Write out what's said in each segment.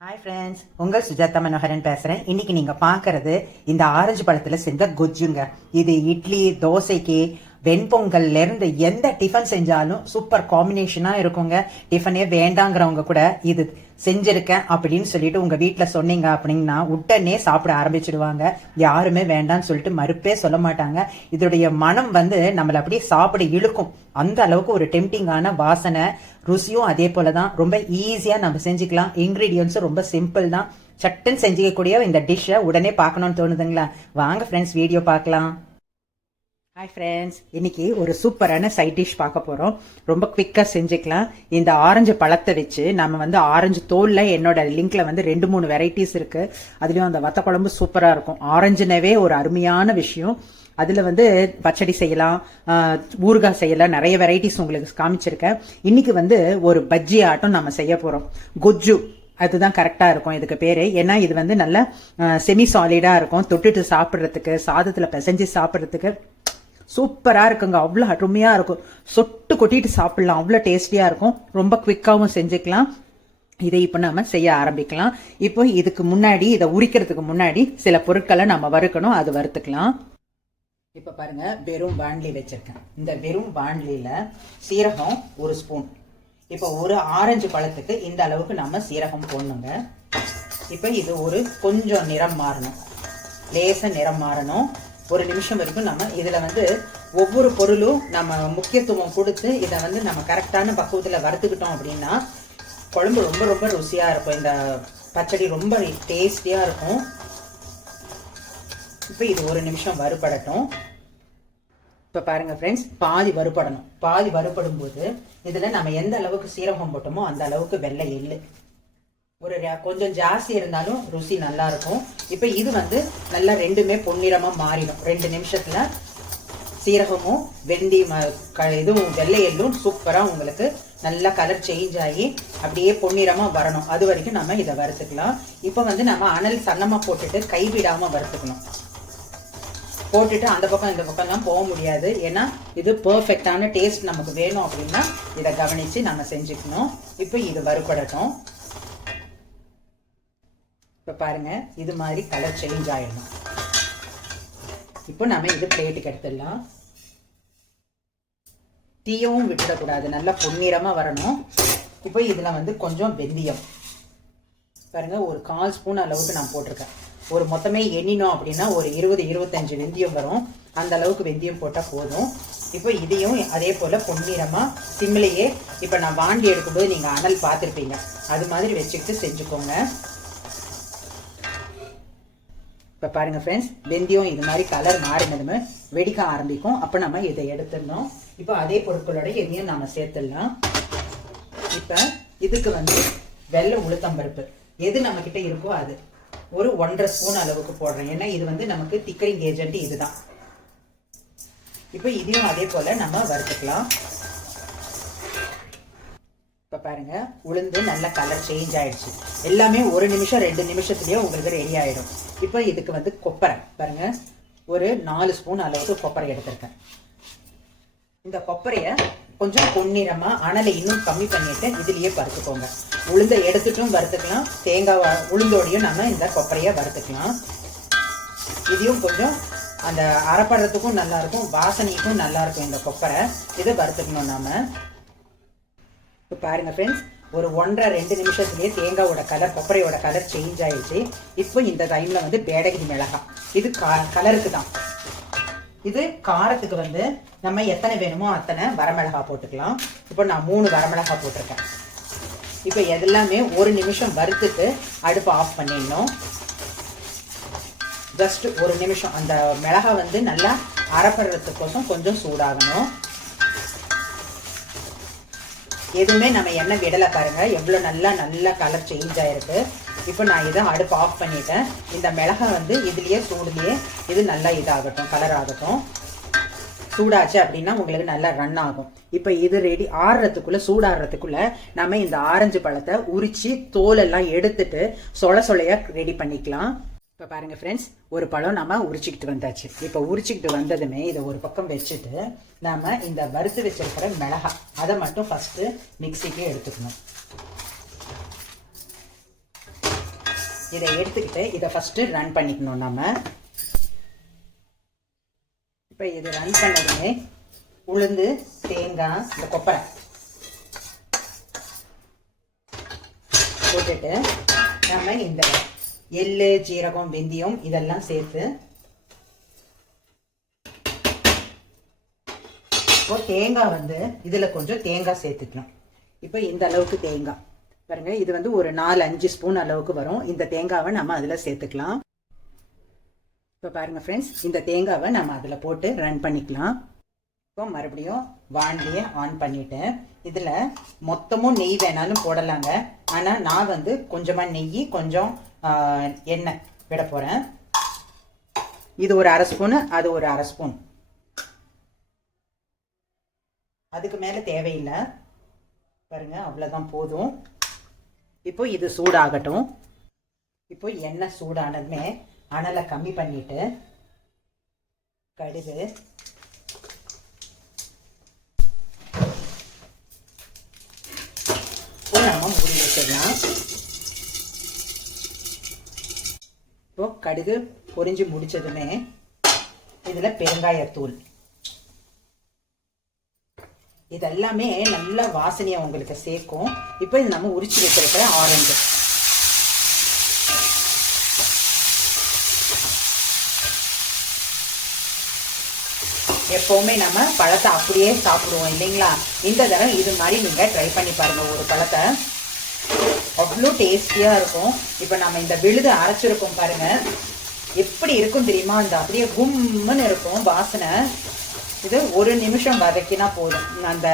Hi friends உங்கள் சுஜாதா மனோகரன் பேசுகிறேன் இன்றைக்கி நீங்கள் பார்க்கறது இந்த ஆரஞ்சு பழத்தில் செஞ்ச கொஜ்ஜுங்க. இது இட்லி தோசைக்கு வெண்பொங்கல்ல இருந்து எந்த டிஃபன் செஞ்சாலும் சூப்பர் காம்பினேஷனாக இருக்குங்க. டிஃபனே வேண்டாங்கிறவங்க கூட இது செஞ்சிருக்கேன் அப்படின்னு சொல்லிட்டு உங்கள் வீட்டில் சொன்னீங்க அப்படின்னா உடனே சாப்பிட ஆரம்பிச்சிடுவாங்க. யாருமே வேண்டாம்னு சொல்லிட்டு மறுப்பே சொல்ல மாட்டாங்க. இதோடைய மனம் வந்து நம்மளை அப்படியே சாப்பிட இழுக்கும். அந்த அளவுக்கு ஒரு டெம்டிங்கான வாசனை ருசியும் அதே போல தான் ரொம்ப ஈஸியாக நம்ம செஞ்சுக்கலாம். இன்க்ரீடியன்ஸும் ரொம்ப சிம்பிள் தான். சட்டுன்னு செஞ்சுக்கக்கூடிய இந்த டிஷ்ஷை உடனே பார்க்கணும்னு தோணுதுங்களா? வாங்க ஃப்ரெண்ட்ஸ் வீடியோ பார்க்கலாம். ஹாய் ஃப்ரெண்ட்ஸ் இன்னைக்கு ஒரு சூப்பரான சைட் டிஷ் பார்க்க போகிறோம் ரொம்ப குவிக்காக செஞ்சுக்கலாம். இந்த ஆரஞ்சு பழத்தை வச்சு நம்ம வந்து ஆரஞ்சு தோலில் என்னோட லிங்க்ல வந்து ரெண்டு மூணு வெரைட்டிஸ் இருக்கு. அதுலேயும் அந்த வத்த குழம்பு சூப்பராக இருக்கும். ஆரஞ்சுனவே ஒரு அருமையான விஷயம். அதில் வந்து பச்சடி செய்யலாம். ஊறுகாய் செய்யலாம். நிறைய வெரைட்டிஸ் உங்களுக்கு காமிச்சிருக்கேன். இன்னைக்கு வந்து ஒரு பஜ்ஜி ஆட்டம் நம்ம செய்ய போகிறோம் கொஜ்ஜு அதுதான் கரெக்டாக இருக்கும் இதுக்கு பேர். ஏன்னா இது வந்து நல்ல செமி சாலிடாக இருக்கும். தொட்டுட்டு சாப்பிட்றதுக்கு சாதத்தில் பிசைஞ்சு சாப்பிட்றதுக்கு. சூப்பராக இருக்குங்க. அவ்வளோ அருமையாக இருக்கும். சொட்டு கொட்டிட்டு சாப்பிட்லாம். அவ்வளோ டேஸ்டியாக இருக்கும். ரொம்ப குவிக்காகவும் செஞ்சுக்கலாம். இதை இப்போ நம்ம செய்ய ஆரம்பிக்கலாம். இப்போ இதுக்கு முன்னாடி இதை உரிக்கிறதுக்கு முன்னாடி சில பொருட்களை நம்ம வறுக்கணும். அது வறுத்துக்கலாம். இப்போ பாருங்க வெறும் பாண்ட்லி வச்சுருக்கேன். இந்த வெறும் பாண்ட்லியில் சீரகம் ஒரு ஸ்பூன் இப்போ ஒரு ஆரஞ்சு பழத்துக்கு இந்த அளவுக்கு நம்ம சீரகம் போடணுங்க. இப்போ இது ஒரு கொஞ்சம் நிறம் மாறணும். லேச நிறம் மாறணும். ஒரு நிமிஷம் வரைக்கும் நம்ம இதில் வந்து ஒவ்வொரு பொருளும் நம்ம முக்கியத்துவம் கொடுத்து இதை வந்து நம்ம கரெக்டான பக்குவத்தில் வறுத்துக்கிட்டோம் அப்படின்னா குழம்பு ரொம்ப ரொம்ப ருசியாக இருக்கும். இந்த பச்சடி ரொம்ப டேஸ்டியாக இருக்கும். இப்போ இது ஒரு நிமிஷம் வறுபடட்டும். இப்போ பாருங்க ஃப்ரெண்ட்ஸ் பாதி வறுபடணும். பாதி வறுபடும் போது இதில் நம்ம எந்த அளவுக்கு சீரகம் போட்டோமோ அந்த அளவுக்கு வெள்ளை எள்ளு. ஒரு கொஞ்சம் ஜாஸ்தி இருந்தாலும் ருசி நல்லா இருக்கும் இப்போ இது வந்து நல்லா ரெண்டுமே பொன்னிறமா மாறிடும். ரெண்டு நிமிஷத்துல சீரகமும் வெந்தி க- இதுவும் வெள்ளை எள்ளும் சூப்பரா உங்களுக்கு நல்லா கலர் சேஞ்ச் ஆகி அப்படியே பொன்னிறமா வரணும். அது வரைக்கும் நம்ம இதை வறுத்துக்கலாம். இப்போ வந்து நம்ம அனல் சன்னமா போட்டுட்டு கைவிடாம வறுத்துக்கணும். போட்டுட்டு அந்த பக்கம் இந்த பக்கம்லாம் போக முடியாது. ஏன்னா இது பர்ஃபெக்டான டேஸ்ட் நமக்கு வேணும் அப்படின்னா இதை கவனித்து நம்ம செஞ்சுக்கணும். இப்போ இது வறுபடட்டும். இப்போ பாருங்க இது மாதிரி கலர் சேஞ்ச் ஆயிடணும். இப்போ நம்ம இது பிளேட்டுக்கு எடுத்துடலாம். தீயவும் விட்டுடக்கூடாது நல்லா பொன்னிறமாக வரணும். இப்போ இதில் வந்து கொஞ்சம் வெந்தயம். பாருங்க ஒரு கால் ஸ்பூன் அளவுக்கு நான் போட்டிருக்கேன். ஒரு மொத்தமே எண்ணினோம் அப்படின்னா ஒரு இருபது இருபத்தஞ்சு வெந்தயம் வரும். அந்த அளவுக்கு வெந்தயம் போட்டால் போதும். இப்போ இதையும் அதே போல் பொன்னிறமாக சிம்மிலேயே இப்போ நான் வாண்டி எடுக்கும்போது நீங்கள் அனல் பார்த்துருப்பீங்க. அது மாதிரி வச்சுக்கிட்டு செஞ்சுக்கோங்க. இப்போ பாருங்க ஃப்ரெண்ட்ஸ் வெந்தயம் இது மாதிரி கலர் மாறினதுமே வெடிக்க ஆரம்பிக்கும். அப்போ நம்ம இதை எடுத்துடணும். இப்போ அதே பொருட்களோட இதையும் நம்ம சேர்த்துடலாம். இப்போ இதுக்கு வந்து வெள்ளை உளுத்தம்பருப்பு எது நம்ம கிட்ட இருக்கோ அது. ஒரு ஒன்றரை ஸ்பூன் அளவுக்கு போடுறேன். ஏன்னா இது வந்து நமக்கு திக்கரிங் ஏஜென்ட் இதுதான். இப்போ இதையும் அதே போல நம்ம வறுத்துக்கலாம். இப்போ பாருங்க உளுந்து நல்ல கலர் சேஞ்ச் ஆயிடுச்சு. எல்லாமே ஒரு நிமிஷம் ரெண்டு நிமிஷத்துலேயே உங்களுக்கு ரெடி ஆயிடும். இப்போ இதுக்கு வந்து கொப்பரை. பாருங்க ஒரு நாலு ஸ்பூன் அளவுக்கு கொப்பரை எடுத்திருக்கேன். இந்த கொப்பரையை கொஞ்சம் பொன்னிறமா அனலை இன்னும் கம்மி பண்ணிட்டு இதுலயே வறுத்துக்கோங்க. உளுந்த எடுத்துட்டும் வறுத்துக்கலாம். தேங்காய் உளுந்தோடையும் நம்ம இந்த கொப்பரையை வறுத்துக்கலாம். இதையும் கொஞ்சம் அந்த அரைப்படுறதுக்கும் நல்லா இருக்கும் வாசனைக்கும் நல்லா இருக்கும் இந்த கொப்பரை. இதை வறுத்துக்கணும் நாம. இப்போ பாருங்க ஃப்ரெண்ட்ஸ் ஒரு ஒன்றரை ரெண்டு நிமிஷத்துலேயே தேங்காவோட கலர் கொப்பரையோட கலர் சேஞ்ச் ஆயிடுச்சு. இப்போ இந்த டைம்ல வந்து பேடகிரி மிளகாய். இது கலருக்கு தான். இது காரத்துக்கு வந்து நம்ம எத்தனை வேணுமோ அத்தனை வரமிளகா போட்டுக்கலாம். இப்போ நான் மூணு வரமிளகா போட்டிருக்கேன். இப்போ எல்லாமே ஒரு நிமிஷம் வறுத்துட்டு அடுப்பை ஆஃப் பண்ணிடணும். ஜஸ்ட் ஒரு நிமிஷம். அந்த மிளகா வந்து நல்லா அரைப்படுறதுக்கோசம் கொஞ்சம் சூடாகணும். எதுவுமே நம்ம எண்ணெய் விடலை பாருங்க. எவ்வளோ நல்லா நல்லா கலர் சேஞ்ச் ஆயிருக்கு. இப்போ நான் இதை அடுப்பு ஆஃப் பண்ணிட்டேன். இந்த மிளகா வந்து இதுலேயே சூடுலேயே இது நல்லா இதாகட்டும் கலர் ஆகட்டும். சூடாச்சு அப்படின்னா உங்களுக்கு நல்லா ரன் ஆகும். இப்போ இது ரெடி ஆறுறதுக்குள்ளே சூடாடுறதுக்குள்ளே நம்ம இந்த ஆரஞ்சு பழத்தை உரித்து தோலெல்லாம் எடுத்துட்டு சொல சொலையாக ரெடி பண்ணிக்கலாம். இப்போ பாருங்க ஃப்ரெண்ட்ஸ் ஒரு பழம் நம்ம உரிச்சிக்கிட்டு வந்தாச்சு. இப்போ உரிச்சிக்கிட்டு வந்ததுமே இதை ஒரு பக்கம் வச்சுட்டு நாம இந்த வறுத்து வச்சிருக்கிற மிளகாய் அதை மட்டும் ஃபஸ்ட்டு மிக்சிக்கு எடுத்துக்கணும். இதை எடுத்துக்கிட்டு இதை ஃபஸ்ட்டு ரன் பண்ணிக்கணும் நம்ம இப்போ இது ரன் பண்ணதுமே உளுந்து தேங்காய் இந்த கொப்பரை போட்டுட்டு நம்ம இந்த எள்ளு ஜீரகம் வெந்தயம் இதெல்லாம் சேர்த்து. இப்போ தேங்காய் வந்து இதில் கொஞ்சம் தேங்காய் சேர்த்துக்கலாம் இப்போ இந்த அளவுக்கு தேங்காய். பாருங்க இது வந்து ஒரு நாலு அஞ்சு ஸ்பூன் அளவுக்கு வரும். இந்த தேங்காவை நம்ம அதில் சேர்த்துக்கலாம். இப்போ பாருங்க ஃப்ரெண்ட்ஸ் இந்த தேங்காவை நம்ம அதில் போட்டு ரன் பண்ணிக்கலாம். இப்போ மறுபடியும் வாண்டியை ஆன் பண்ணிட்டேன் இதில் மொத்தமும் நெய் வேணாலும் போடலாங்க. ஆனால் நான் வந்து கொஞ்சமாக நெய் கொஞ்சம் எண்ணெய் விட போகிறேன் இது ஒரு அரை ஸ்பூனு அது ஒரு அரை ஸ்பூன். அதுக்கு மேலே தேவையில்லை. பாருங்க அவ்வளோதான் போதும். இப்போ இது சூடாகட்டும். இப்போ எண்ணெய் சூடானதுமே அனலை கம்மி பண்ணிட்டு கடுகு நம்ம மூடி வச்சிடலாம். இப்போ கடுகு பொரிஞ்சு முடிச்சதுமே இதில் பெருங்காயத்தூள். இதெல்லாமே நல்ல வாசனையை உங்களுக்கு சேர்க்கும். இப்போ இது நம்ம உரிச்சு வச்சிருக்கிற ஆரஞ்சு. எப்போவுமே நம்ம பழத்தை அப்படியே சாப்பிடுவோம் இல்லைங்களா? இந்த தடவை இது மாதிரி நீங்கள் ட்ரை பண்ணி பாருங்கள் ஒரு பழத்தை. அவ்வளோ டேஸ்டியாக இருக்கும். இப்போ நம்ம இந்த விழுது அரைச்சிருக்கோம் பாருங்க. எப்படி இருக்கும் தெரியுமா? இந்த அப்படியே கும்முன்னு இருக்கும் வாசனை. இது ஒரு நிமிஷம் வதக்கினா போதும். அந்த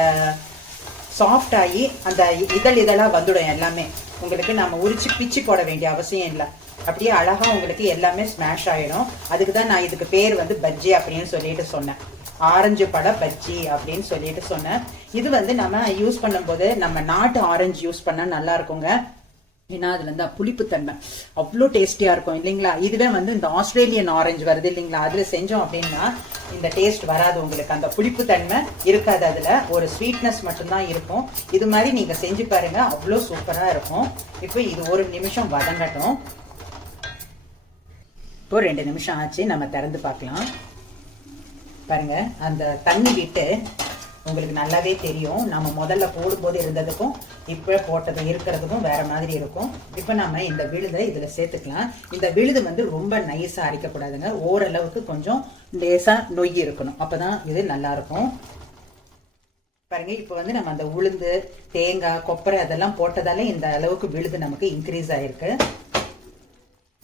சாஃப்ட் ஆகி அந்த இதழ் இதழாக வந்துடும் எல்லாமே. உங்களுக்கு நம்ம உரிச்சு பிச்சு போட வேண்டிய அவசியம் இல்லை. அப்படியே அழகாக உங்களுக்கு எல்லாமே ஸ்மாஷ் ஆகிடும் அதுக்கு தான் நான் இதுக்கு பேர் வந்து பஜ்ஜி அப்படின்னு சொல்லிட்டு சொன்னேன். ஆரஞ்சு பழ பஜ்ஜி அப்படின்னு சொல்லிட்டு சொன்னேன். இது வந்து நம்ம யூஸ் பண்ணும்போது நம்ம நாட்டு ஆரஞ்சு யூஸ் பண்ணால் நல்லா இருக்குங்க. ஏன்னா அதுல இந்த புளிப்புத்தன்மை. அவ்வளோ டேஸ்டியா இருக்கும் இல்லைங்களா? இதுவே வந்து இந்த ஆஸ்திரேலியன் ஆரஞ்சு வருது இல்லைங்களா? அதுல செஞ்சோம் அப்படின்னா இந்த டேஸ்ட் வராது உங்களுக்கு. அந்த புளிப்புத்தன்மை இருக்காது அதுல. ஒரு ஸ்வீட்னஸ் மட்டும்தான் இருக்கும். இது மாதிரி நீங்க செஞ்சு பாருங்க அவ்வளோ சூப்பரா இருக்கும். இப்போ இது ஒரு நிமிஷம் வதங்கட்டும். இப்போ ரெண்டு நிமிஷம் ஆச்சு நம்ம திறந்து பார்க்கலாம். பாருங்க அந்த தண்ணி விட்டு உங்களுக்கு நல்லாவே தெரியும். நம்ம முதல்ல போடும்போது இருந்ததுக்கும் இப்போ போட்டது இருக்கிறதுக்கும் வேற மாதிரி இருக்கும். இப்போ நம்ம இந்த விழுதை இதில் சேர்த்துக்கலாம். இந்த விழுது வந்து ரொம்ப நைஸாக அரைக்கக்கூடாதுங்க. ஓரளவுக்கு கொஞ்சம் லேசாக நொய் இருக்கணும். அப்போ தான் இது நல்லா இருக்கும். பாருங்க இப்போ வந்து நம்ம அந்த உளுந்து தேங்காய் கொப்பரை அதெல்லாம் போட்டதால இந்த அளவுக்கு விழுது நமக்கு இன்க்ரீஸ் ஆயிருக்கு.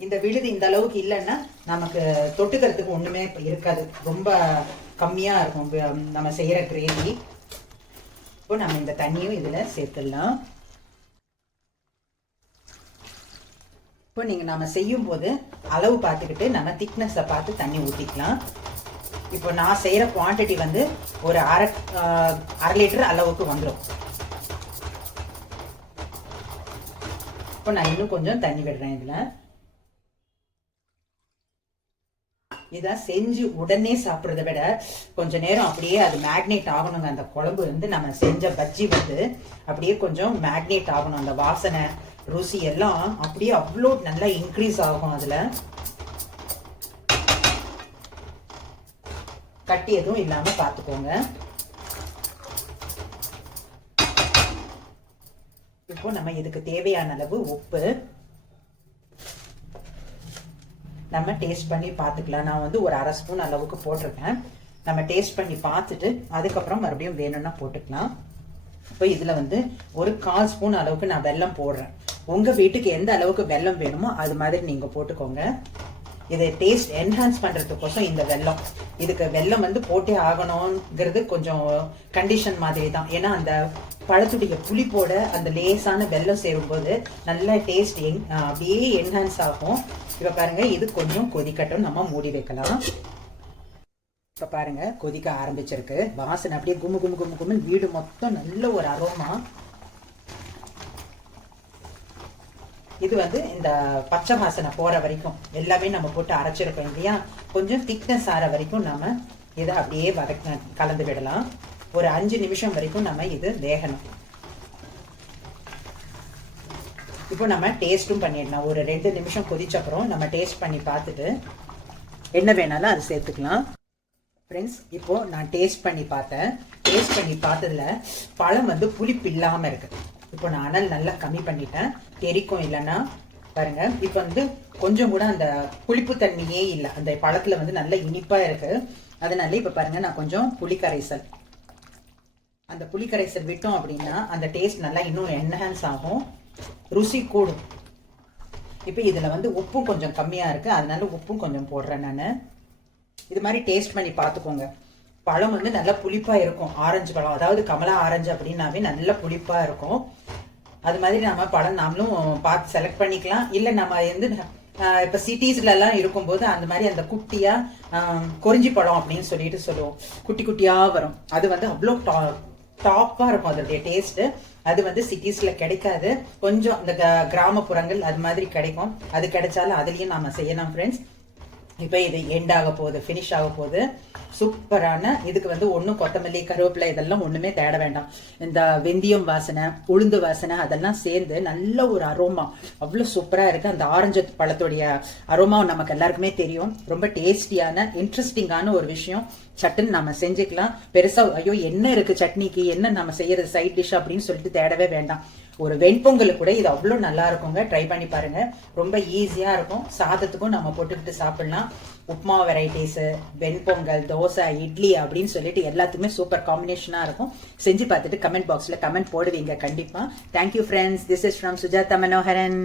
இந்த விழுது இந்த அளவுக்கு இல்லைன்னா நமக்கு தொட்டுக்கிறதுக்கு ஒண்ணுமே இருக்காது. ரொம்ப கம்மியா இருக்கும். நம்ம செய்யற கிரேவி இப்போ நம்ம இந்த தண்ணியும் இதுல சேர்த்துடலாம். இப்போ நீங்க நம்ம செய்யும் போது அளவு பார்த்துக்கிட்டு நம்ம திக்னஸை பார்த்து தண்ணி ஊற்றிக்கலாம் இப்போ நான் செய்கிற குவாண்டிட்டி வந்து ஒரு அரை அரை லிட்டர் அளவுக்கு வந்துடும் இப்போ நான் இன்னும் கொஞ்சம் தண்ணி விடுறேன் இதில். இதை செஞ்சு உடனே சாப்பிட்றத விட கொஞ்ச நேரம் அப்படியே அது மேக்னேட் ஆகணுங்க. அந்த குழம்பு வந்து நம்ம செஞ்ச பஜ்ஜி வந்து அப்படியே கொஞ்சம் மேக்னேட் ஆகணும். அந்த வாசனை ருசி எல்லாம் அப்படியே அவ்வளோ நல்லா இன்க்ரீஸ் ஆகும் அதில். கட்டி எதுவும் இல்லாமல் பார்த்துக்கோங்க. இப்போ நம்ம இதுக்கு தேவையான அளவு உப்பு நம்ம டேஸ்ட் பண்ணி பார்த்துக்கலாம் நான் வந்து ஒரு அரை ஸ்பூன் அளவுக்கு போட்டிருக்கேன். நம்ம டேஸ்ட் பண்ணி பார்த்துட்டு அதுக்கப்புறம் மறுபடியும் வேணும்னா போட்டுக்கலாம். இப்போ இதில் வந்து ஒரு கால் ஸ்பூன் அளவுக்கு நான் வெல்லம் போடுறேன். உங்கள் வீட்டுக்கு எந்த அளவுக்கு வெல்லம் வேணுமோ அது மாதிரி நீங்கள் போட்டுக்கோங்க. இதை டேஸ்ட் என்ஹான்ஸ் பண்ணுறதுக்கோசம் இந்த வெல்லம். இதுக்கு வெல்லம் வந்து போட்டே ஆகணுங்கிறது கொஞ்சம் கண்டிஷன் மாதிரி தான் ஏன்னா அந்த பழத்துடைய புளிப்போட அந்த லேசான வெல்லம் சேரும்போது நல்ல டேஸ்ட் என் அப்படியே என்ஹான்ஸ் ஆகும். இப்போ பாருங்க இது கொஞ்சம் கொதிக்கட்டும். நம்ம மூடி வைக்கலாம். இப்போ பாருங்க கொதிக்க ஆரம்பிச்சிருக்கு. வாசனை அப்படியே கும்மு கும்மு கும்மு கும்முன்னு வீடு மொத்தம் நல்ல ஒரு அரோமா இது வந்து இந்த பச்சை வாசனை போற வரைக்கும் எல்லாமே நம்ம போட்டு அரைச்சிருக்கோம் இல்லையா கொஞ்சம் திக்னஸ் ஆற வரைக்கும் நம்ம இதை அப்படியே வதக்க கலந்து விடலாம். ஒரு அஞ்சு நிமிஷம் வரைக்கும் நம்ம இது வேகணும். இப்போ நம்ம டேஸ்ட்டும் பண்ணிடலாம். ஒரு ரெண்டு நிமிஷம் கொதிச்ச அப்புறம் நம்ம டேஸ்ட் பண்ணி பார்த்துட்டு என்ன வேணாலும் அது சேர்த்துக்கலாம். ஃப்ரெண்ட்ஸ் இப்போ நான் டேஸ்ட் பண்ணி பார்த்தேன். டேஸ்ட் பண்ணி பார்த்ததுல பழம் வந்து புளிப்பு இல்லாமல் இருக்குது இப்போ நான் அனல் நல்லா கம்மி பண்ணிட்டேன். தெரிக்கும் இல்லைன்னா பாருங்க இப்போ வந்து கொஞ்சம் கூட அந்த புளிப்பு தண்ணியே இல்லை. அந்த பழத்தில் வந்து நல்ல இனிப்பாக இருக்குது அதனால இப்போ பாருங்க நான் கொஞ்சம் புளிக்கரைசல். அந்த புளிக்கரைசல் விட்டோம் அப்படின்னா அந்த டேஸ்ட் நல்லா இன்னும் என்ஹான்ஸ் ஆகும். ருசி கூடும். இப்போ இதில் வந்து உப்பும் கொஞ்சம் கம்மியாக இருக்குது அதனால உப்பும் கொஞ்சம் போடுறேன் நான். இது மாதிரி டேஸ்ட் பண்ணி பார்த்துக்கோங்க. பழம் வந்து நல்லா புளிப்பாக இருக்கும். ஆரஞ்சு பழம். அதாவது கமலா ஆரஞ்சு அப்படின்னாவே நல்ல புளிப்பாக இருக்கும். அது மாதிரி நம்ம பழம் நாமளும் பார்த்து செலக்ட் பண்ணிக்கலாம். இல்லை நம்ம வந்து ஆஹ் இப்ப சிட்டிஸ்ல எல்லாம் இருக்கும்போது அந்த மாதிரி அந்த குட்டியா ஆஹ் குறிஞ்சி பழம் அப்படின்னு சொல்லிட்டு சொல்லுவோம். குட்டி குட்டியா வரும். அது வந்து அவ்வளோ டாப்பா இருக்கும் அதோடைய டேஸ்ட் அது வந்து சிட்டிஸ்ல கிடைக்காது. கொஞ்சம் இந்த க- கிராமப்புறங்கள் அது மாதிரி கிடைக்கும். அது கிடைச்சாலும் அதுலயும் நாம செய்யலாம் ஃப்ரெண்ட்ஸ் இப்போ இது எண்ட் ஆக போகுது ஃபினிஷ் ஆக போகுது. சூப்பரான இதுக்கு வந்து ஒன்றும் கொத்தமல்லி கருவேப்பிலை இதெல்லாம் ஒன்றுமே தேட வேண்டாம். இந்த வெந்தயம் வாசனை உளுந்து வாசனை அதெல்லாம் சேர்ந்து நல்ல ஒரு அரோமா அவ்வளோ சூப்பராக இருக்குது அந்த ஆரஞ்சு பழத்துடைய அரோமா நமக்கு எல்லாருக்குமே தெரியும். ரொம்ப டேஸ்டியான இன்ட்ரெஸ்டிங்கான ஒரு விஷயம். சட்டுன்னு நம்ம செஞ்சுக்கலாம். பெருசாக ஐயோ என்ன இருக்குது சட்னிக்கு? என்ன நம்ம செய்யறது? சைட் டிஷ் அப்படின்னு சொல்லிட்டு தேடவே வேண்டாம். ஒரு வெண்பொங்கல் கூட இது அவ்வளோ நல்லா இருக்குங்க. ட்ரை பண்ணி பாருங்க. ரொம்ப ஈஸியாக இருக்கும். சாதத்துக்கும் நம்ம போட்டுக்கிட்டு சாப்பிடலாம். உப்மா வெரைட்டிஸ் வெண்பொங்கல் தோசை இட்லி அப்படின்னு சொல்லிட்டு எல்லாத்துக்குமே சூப்பர் காம்பினேஷனாக இருக்கும். செஞ்சு பார்த்துட்டு கமெண்ட் பாக்ஸில் கமெண்ட் போடுவீங்க. கண்டிப்பா. Thank you friends this is from Sujatha Manoharan